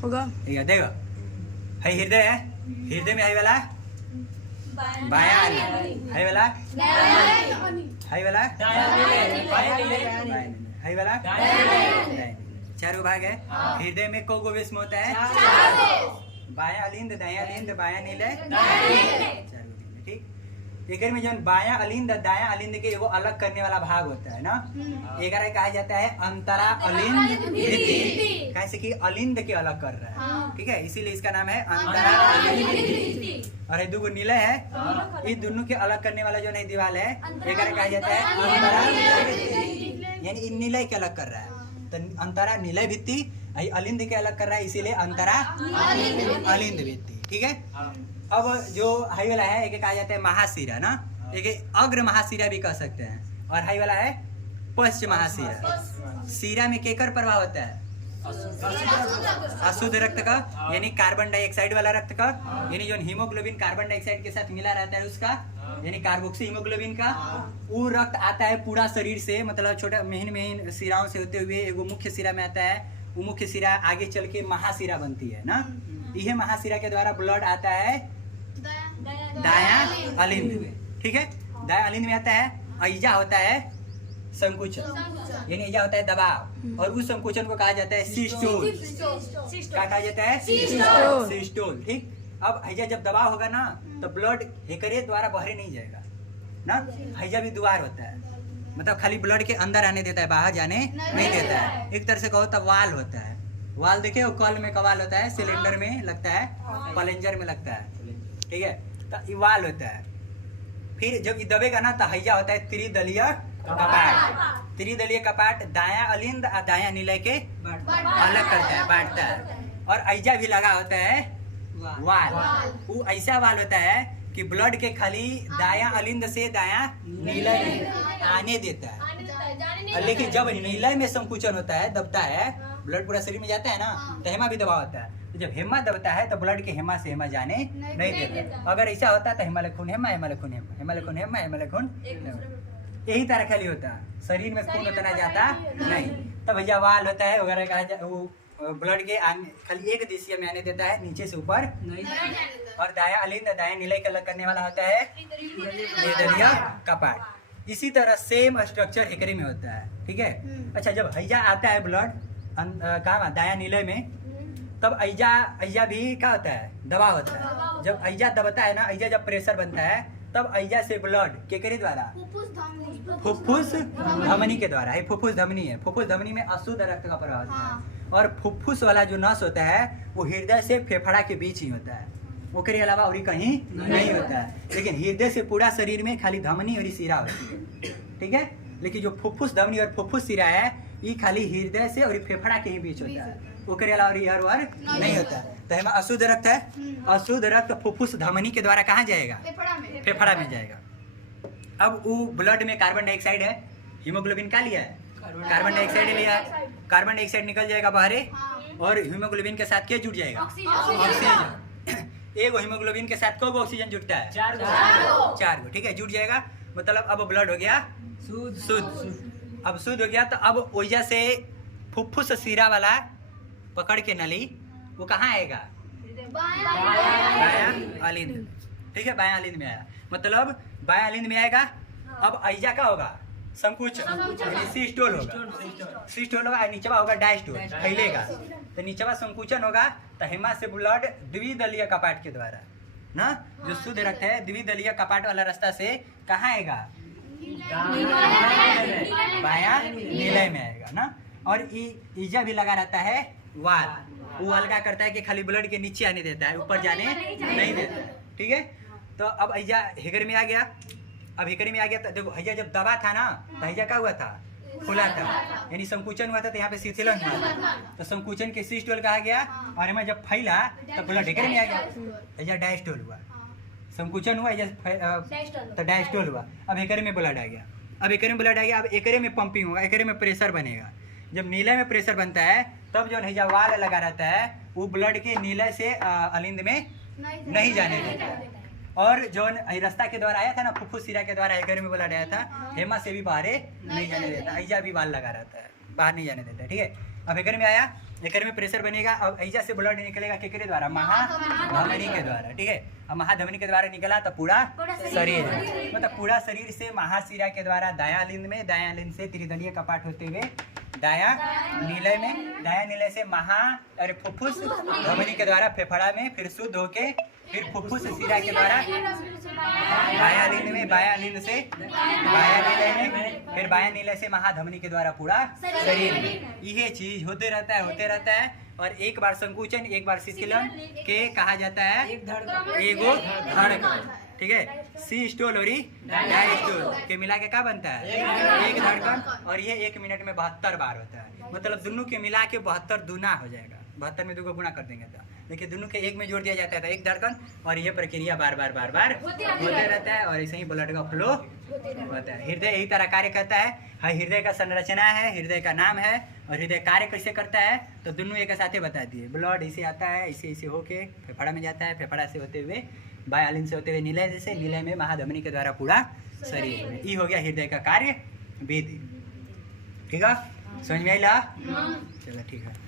होगा। ठीक है, देखो है हृदय है, हृदय में है वाला बायां अलिंद, है वाला है वाला है वाला चार भाग है। हृदय में को गोवेश में होता है बायां अलिंद, दायां अलिंद, बायां निलय, चार अलिंद। ठीक, एक में जो बायां अलिंद दायां अलिंद के वो अलग करने वाला भाग होता है ना, एक कहा जाता है अंतरा अलिंद भित्ति, कैसे कि अलिंद के अलग कर रहा है। ठीक है, इसीलिए इसका नाम है अंतरा अलिंद भित्ति। और ये दो निलय है, ये दोनों के अलग करने वाला जो नहीं दीवार है एक कहा जाता है अंतरा भित्ति, यानी इन निलय के अलग कर रहा है। तो अंतरा निलय भित्ति, अलिंद के अलग कर रहा है, इसीलिए अंतरा अलिंद भित्ति। ठीक है, अब जो हाई वाला है एक कहा जाता है महाशिरा ना, एक अग्र महाशिरा भी कह सकते हैं, और हाई वाला है पश्च महाशिरा। शिरा में केकर प्रभाव होता है अशुद्ध रक्त का, यानी कार्बन डाइऑक्साइड वाला रक्त का, यानी जो हीमोग्लोबिन कार्बन डाइऑक्साइड के साथ मिला रहता है उसका, यानी कार्बोक्सी हीमोग्लोबिन का, वो रक्त आता है पूरा शरीर से, मतलब छोटा महीन महीन शिराओं से होते हुए एगो मुख्य शिरा में आता है। वो मुख्य शिरा आगे चल के महाशिरा बनती है ना, यह महाशिरा के द्वारा ब्लड आता है दायां अलिंद में। ठीक है, दायां अलिंद में आता है। ऐजा होता है संकुचन, यानी ऐजा होता है दबाव, और उस संकुचन को कहा जाता है सिस्टोल। क्या कहा जाता है? सिस्टोल। ठीक, अब हैजा जब दबाव होगा ना तो ब्लड हेकरे द्वारा बाहर नहीं जाएगा ना, हैजा भी द्वार होता है, मतलब खाली ब्लड के अंदर आने देता है, बाहर जाने नहीं देता है। एक तरह से कहो तो वाल होता है। वाल देखे वो कल में कवाल होता है, सिलेंडर में लगता है, प्लंजर में लगता है। ठीक है, तो ये वाल होता है। फिर जब ये दबेगा ना तो हैजा होता है त्रिदलीय कपाट। त्रिदलीय कपाट दायां अलिंद और दायां निलय के अलग करता है, बांटता है। और ऐजा भी लगा होता है वाल, वो ऐसा वाल होता है कि ब्लड के खाली दायां अलिंद से दायां निलय में आने देता है, लेकिन जब निलय में संकुचन होता है, दबता है, ब्लड पूरा शरीर में जाता है ना, तो हेमा भी दबाव होता है। तो जब हेमा दबता है तो ब्लड के हेमा से हेमा जाने नहीं देता। अगर ऐसा होता है तो हिमालय खून हेमा, हिमालय खून हेमा, हिमालय खून हेमा, हिमालय खून, यही तरह खाली होता है, शरीर में खून उतना जाता नहीं। तब भैया वाल होता है वगैरह कहा, वो ब्लड के खाली एक दिशा में आने देता है, नीचे से ऊपर नहीं। और दायां अलिंद दायां निलय का अलग करने वाला होता है त्रिदलीय कपाट। इसी तरह सेम स्ट्रक्चर हेकरे में होता है। ठीक है, अच्छा, जब हैजा आता है ब्लड कहाँ दायां निलय में, तब ऐजा भी क्या होता है? दबाव होता है। जब ऐजा दबता है ना, ऐजा जब प्रेशर बनता है, तब ऐजा से ब्लड केकरे द्वारा फुफ्फुस धमनी के द्वारा, ये फुफ्फुस धमनी है, फुफ्फुस धमनी में अशुद्ध रक्त का प्रवाह होता है। और फुफ्फुस वाला जो नस होता है वो हृदय से फेफड़ा के बीच ही होता है, वो के अलावा और कहीं नहीं होता है। लेकिन हृदय से पूरा शरीर में खाली धमनी और शिरा होती है। ठीक है, लेकिन जो फुफ्फुस धमनी और फुफ्फुस शिरा है ये खाली हृदय से और फेफड़ा के ही बीच होता है, वो के अलावा और नहीं होता। तो हमें अशुद्ध रक्त है, अशुद्ध रक्त फुफ्फुस धमनी के द्वारा कहाँ जाएगा? फेफड़ा में जाएगा। अब वो ब्लड में कार्बन डाइऑक्साइड है, हीमोग्लोबिन का लिया है, कार्बन डाइऑक्साइड लिया है, कार्बन डाइऑक्साइड निकल जाएगा बाहर, और हीमोग्लोबिन के साथ क्या जुड़ जाएगा? ऑक्सीजन। एक हीमोग्लोबिन के साथ को ऑक्सीजन जुड़ता है? 4 गो। ठीक है, जुड़ जाएगा, मतलब अब ब्लड हो गया शुद्ध। अब शुद्ध हो गया तो अब वजह से फुफ्फुस शिरा वाला पकड़ के नली वो कहाँ आएगा? बायां अलिंद। ठीक है, बायां अलिंद में आया, मतलब बायां अलिंद में आएगा। अब ऐजा का होगा? संकुचन, सिस्टोल होगा, सिस्टोल होगा, नीचवा होगा डायस्टोल, फैलेगा। तो नीचवा संकुचन होगा तो हेमा से ब्लड द्विदलीय कपाट के द्वारा ना, जो शुद्ध रक्त है द्विदलीय कपाट वाला रास्ता से कहाँ आएगा? बायां निलय में आएगा ना। और ईजा भी लगा रहता है वाल, वो अलगा करता है कि खाली ब्लड के नीचे आने देता है, ऊपर जाने नहीं देता है। ठीक है, तो अब ऐजा हेकर में आ गया। अब हेकर में आ गया तो देखो हैजा जब दबा था ना तो हैजा क्या हुआ था? खुला था, यानी संकुचन हुआ था, तो यहाँ पे शिथिलन हुआ था, तो संकुचन के सिस्टोल कहा गया। और हमें जब फैला तो ब्लड हेकर में आ गया, हैजा डायस्टोल हुआ। संकुचन हुआ तो डायस्टोल हुआ। अब हेकर में ब्लड आ गया, अब एकरे में ब्लड आ गया, अब एकरे में पंपिंग होगा, एकरे में प्रेशर बनेगा। जब नीलय में प्रेशर बनता है तब जो हैजा वाल लगा रहता है वो ब्लड के नीलय से अलिंद में नहीं जाने देता है। और जो रास्ता के द्वारा आया था ना, फुफ्फुस शिरा के द्वारा एकरे में ब्लड आया था, हेमा से भी बाहर नहीं जाने देता, ऐजा भी वाल लगा रहता है, बाहर नहीं जाने देता है। ठीक है, अब एकरे में आया एकर में प्रेशर बनेगा और ऐजा से ब्लड निकलेगा केकरे द्वारा, महाधमनी के द्वारा, ठीक है। अब महाधमनी के द्वारा निकला तो पूरा शरीर, मतलब पूरा शरीर से महाशिरा के द्वारा दायां लिंग में, दायां लिंग से त्रिदलीय कपाट होते हुए दायां नीलय में, दायां नीलय से फुफ्फुस धमनी के द्वारा फेफड़ा में, फिर शुद्ध होके फिर फुफ्फुस शिरा के द्वारा बायां लिंग में, बायां लिंग से बायां नीलय में, फिर बायां नीलय से महाधमनी के द्वारा पूरा शरीर में। यह चीज होते रहता है और एक बार संकुचन एक बार शिथिलन के कहा जाता है एगो धड़कन, ठीक है। सिस्टोल और डायस्टोल के मिला के क्या बनता है, एक धड़कन, और ये 1 मिनट में 72 बार होता है। मतलब दोनों के मिला के 72 दूना हो जाएगा, 72 में 2 को गुणा कर देंगे तो देखिए दोनों के एक में जोड़ दिया जाता है तो एक धड़कन, और ये प्रक्रिया बार बार होते रहता है और ऐसे ही ब्लड का फ्लो होता है। हृदय यही तरह कार्य करता है। हृदय का संरचना है, हृदय का नाम है, और हृदय कार्य कैसे करता है तो दोनों एक साथ ही बता दिए। ब्लड इसे आता है, इसे होके फेफड़ा में जाता है, फेफड़ा से होते हुए बायां से होते हुए नीलय से, नीलय में महाधमनी के द्वारा पूरा शरीर में। ये हो गया हृदय का कार्य विधि, ठीक है। समझ में आइला? चलो ठीक है।